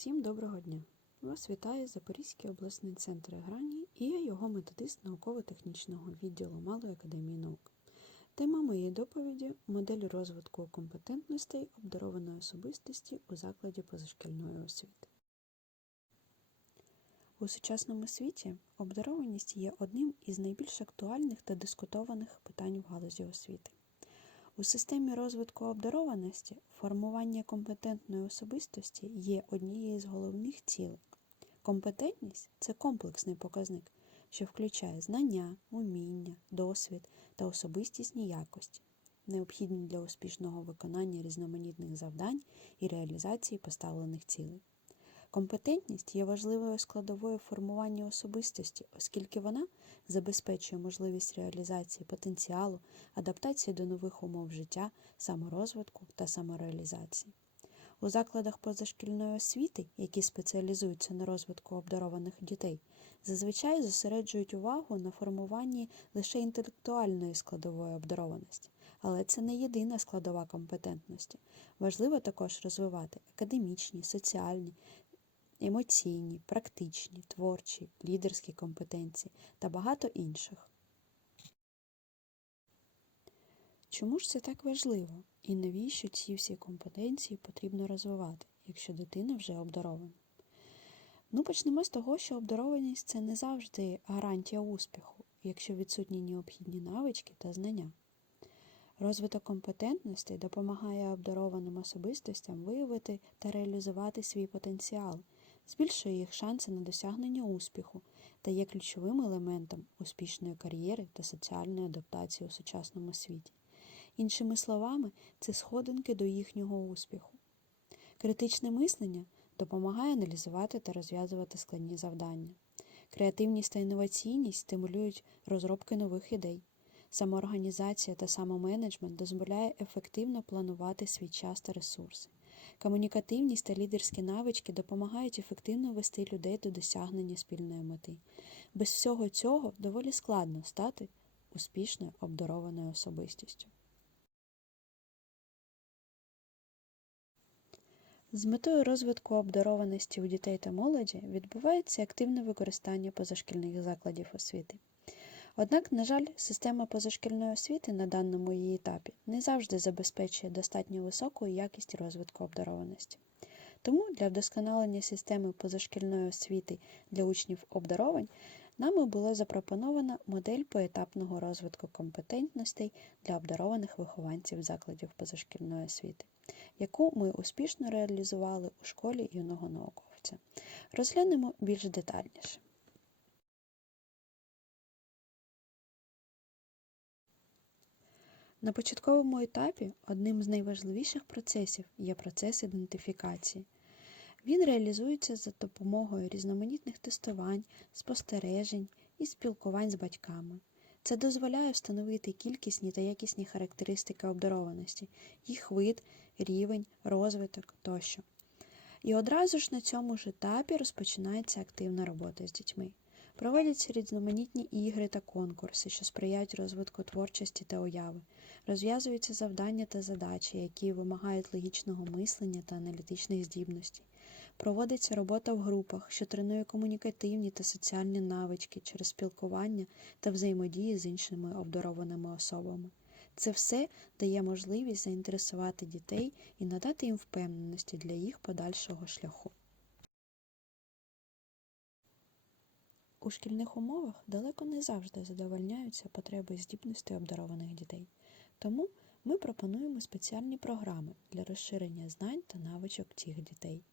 Всім доброго дня! Вас вітає Запорізький обласний центр грані і я його методист науково-технічного відділу Малої академії наук. Тема моєї доповіді модель розвитку компетентностей обдарованої особистості у закладі позашкільної освіти. У сучасному світі обдарованість є одним із найбільш актуальних та дискутованих питань в галузі освіти. У системі розвитку обдарованості формування компетентної особистості є однією з головних цілей. Компетентність це комплексний показник, що включає знання, уміння, досвід та особистісні якості, необхідні для успішного виконання різноманітних завдань і реалізації поставлених цілей. Компетентність є важливою складовою формування особистості, оскільки вона забезпечує можливість реалізації потенціалу, адаптації до нових умов життя, саморозвитку та самореалізації. У закладах позашкільної освіти, які спеціалізуються на розвитку обдарованих дітей, зазвичай зосереджують увагу на формуванні лише інтелектуальної складової обдарованості. Але це не єдина складова компетентності. Важливо також розвивати академічні, соціальні, емоційні, практичні, творчі, лідерські компетенції та багато інших. Чому ж це так важливо? І навіщо ці всі компетенції потрібно розвивати, якщо дитина вже обдарована? Ну, почнемо з того, що обдарованість це не завжди гарантія успіху, якщо відсутні необхідні навички та знання. Розвиток компетентностей допомагає обдарованим особистостям виявити та реалізувати свій потенціал, збільшує їх шанси на досягнення успіху та є ключовим елементом успішної кар'єри та соціальної адаптації у сучасному світі. Іншими словами, це сходинки до їхнього успіху. Критичне мислення допомагає аналізувати та розв'язувати складні завдання. Креативність та інноваційність стимулюють розробки нових ідей. Самоорганізація та самоменеджмент дозволяє ефективно планувати свій час та ресурси. Комунікативність та лідерські навички допомагають ефективно вести людей до досягнення спільної мети. Без всього цього доволі складно стати успішною обдарованою особистістю. З метою розвитку обдарованості у дітей та молоді відбувається активне використання позашкільних закладів освіти. Однак, на жаль, система позашкільної освіти на даному її етапі не завжди забезпечує достатньо високу якість розвитку обдарованості. Тому для вдосконалення системи позашкільної освіти для учнів обдаровань нами було запропонована модель поетапного розвитку компетентностей для обдарованих вихованців закладів позашкільної освіти, яку ми успішно реалізували у школі юного науковця. Розглянемо більш детальніше. На початковому етапі одним з найважливіших процесів є процес ідентифікації. Він реалізується за допомогою різноманітних тестувань, спостережень і спілкувань з батьками. Це дозволяє встановити кількісні та якісні характеристики обдарованості, їх вид, рівень, розвиток тощо. І одразу ж на цьому ж етапі розпочинається активна робота з дітьми. Проводяться різноманітні ігри та конкурси, що сприяють розвитку творчості та уяви, розв'язуються завдання та задачі, які вимагають логічного мислення та аналітичних здібностей. Проводиться робота в групах, що тренує комунікативні та соціальні навички через спілкування та взаємодії з іншими обдарованими особами. Це все дає можливість заінтересувати дітей і надати їм впевненості для їх подальшого шляху. У шкільних умовах далеко не завжди задовольняються потреби здібностей обдарованих дітей. Тому ми пропонуємо спеціальні програми для розширення знань та навичок цих дітей,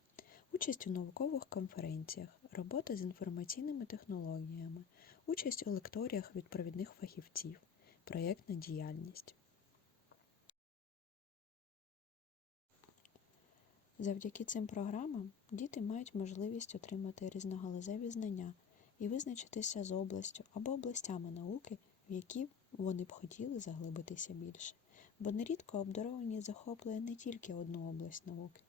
участь у наукових конференціях, робота з інформаційними технологіями, участь у лекторіях від провідних фахівців, проєктна діяльність. Завдяки цим програмам діти мають можливість отримати різногалузеві знання і визначитися з областю або областями науки, в які вони б хотіли заглибитися більше, бо нерідко обдарованість захоплює не тільки одну область науки.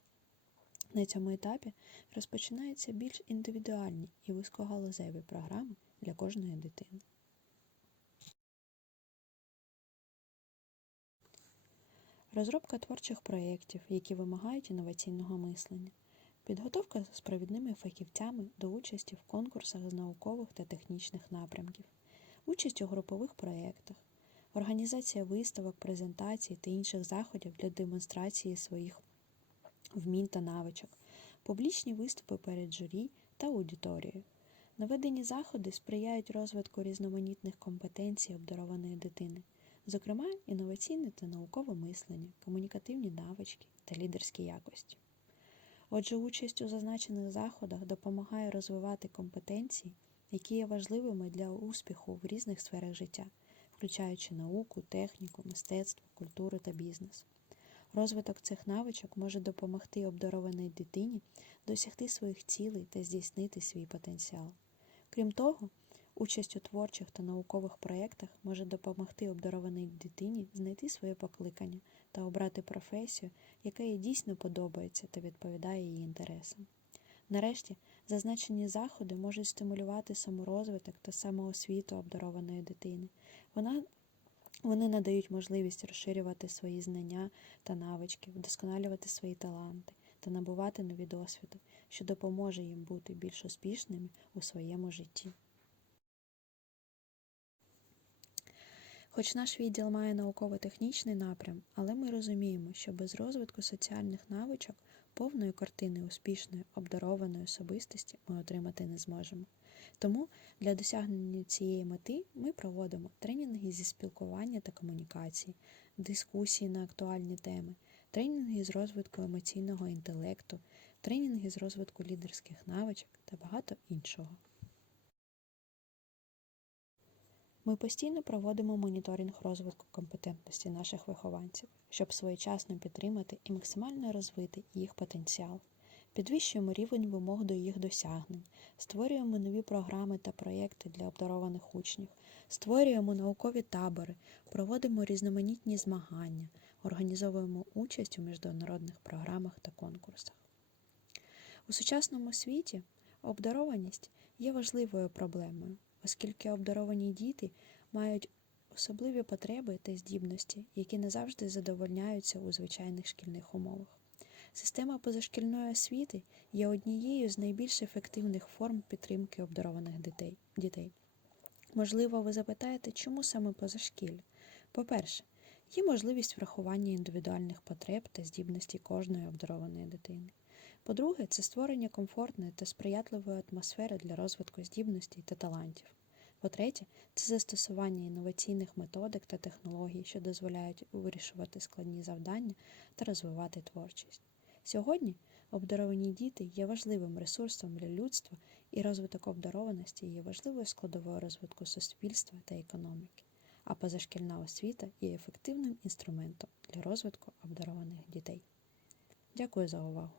На цьому етапі розпочинаються більш індивідуальні і вузькогалузеві програми для кожної дитини. Розробка творчих проєктів, які вимагають інноваційного мислення, підготовка з провідними фахівцями до участі в конкурсах з наукових та технічних напрямків, участь у групових проєктах, організація виставок, презентацій та інших заходів для демонстрації своїх вмінь та навичок, публічні виступи перед журі та аудиторією. Наведені заходи сприяють розвитку різноманітних компетенцій обдарованої дитини, зокрема інноваційне та наукове мислення, комунікативні навички та лідерські якості. Отже, участь у зазначених заходах допомагає розвивати компетенції, які є важливими для успіху в різних сферах життя, включаючи науку, техніку, мистецтво, культуру та бізнес. Розвиток цих навичок може допомогти обдарованій дитині досягти своїх цілей та здійснити свій потенціал. Крім того, участь у творчих та наукових проєктах може допомогти обдарованій дитині знайти своє покликання та обрати професію, яка їй дійсно подобається та відповідає її інтересам. Нарешті, зазначені заходи можуть стимулювати саморозвиток та самоосвіту обдарованої дитини. Вона вони надають можливість розширювати свої знання та навички, вдосконалювати свої таланти та набувати нові досвіди, що допоможе їм бути більш успішними у своєму житті. Хоч наш відділ має науково-технічний напрям, але ми розуміємо, що без розвитку соціальних навичок повної картини успішної обдарованої особистості ми отримати не зможемо. Тому для досягнення цієї мети ми проводимо тренінги зі спілкування та комунікації, дискусії на актуальні теми, тренінги з розвитку емоційного інтелекту, тренінги з розвитку лідерських навичок та багато іншого. Ми постійно проводимо моніторинг розвитку компетентності наших вихованців, щоб своєчасно підтримати і максимально розвити їх потенціал. Підвищуємо рівень вимог до їх досягнень, створюємо нові програми та проєкти для обдарованих учнів, створюємо наукові табори, проводимо різноманітні змагання, організовуємо участь у міжнародних програмах та конкурсах. У сучасному світі обдарованість є важливою проблемою, оскільки обдаровані діти мають особливі потреби та здібності, які не завжди задовольняються у звичайних шкільних умовах. Система позашкільної освіти є однією з найбільш ефективних форм підтримки обдарованих дітей. Можливо, ви запитаєте, чому саме позашкілля? По-перше, є можливість врахування індивідуальних потреб та здібностей кожної обдарованої дитини. По-друге, це створення комфортної та сприятливої атмосфери для розвитку здібностей та талантів. По-третє, це застосування інноваційних методик та технологій, що дозволяють вирішувати складні завдання та розвивати творчість. Сьогодні обдаровані діти є важливим ресурсом для людства, і розвиток обдарованості є важливою складовою розвитку суспільства та економіки, а позашкільна освіта є ефективним інструментом для розвитку обдарованих дітей. Дякую за увагу!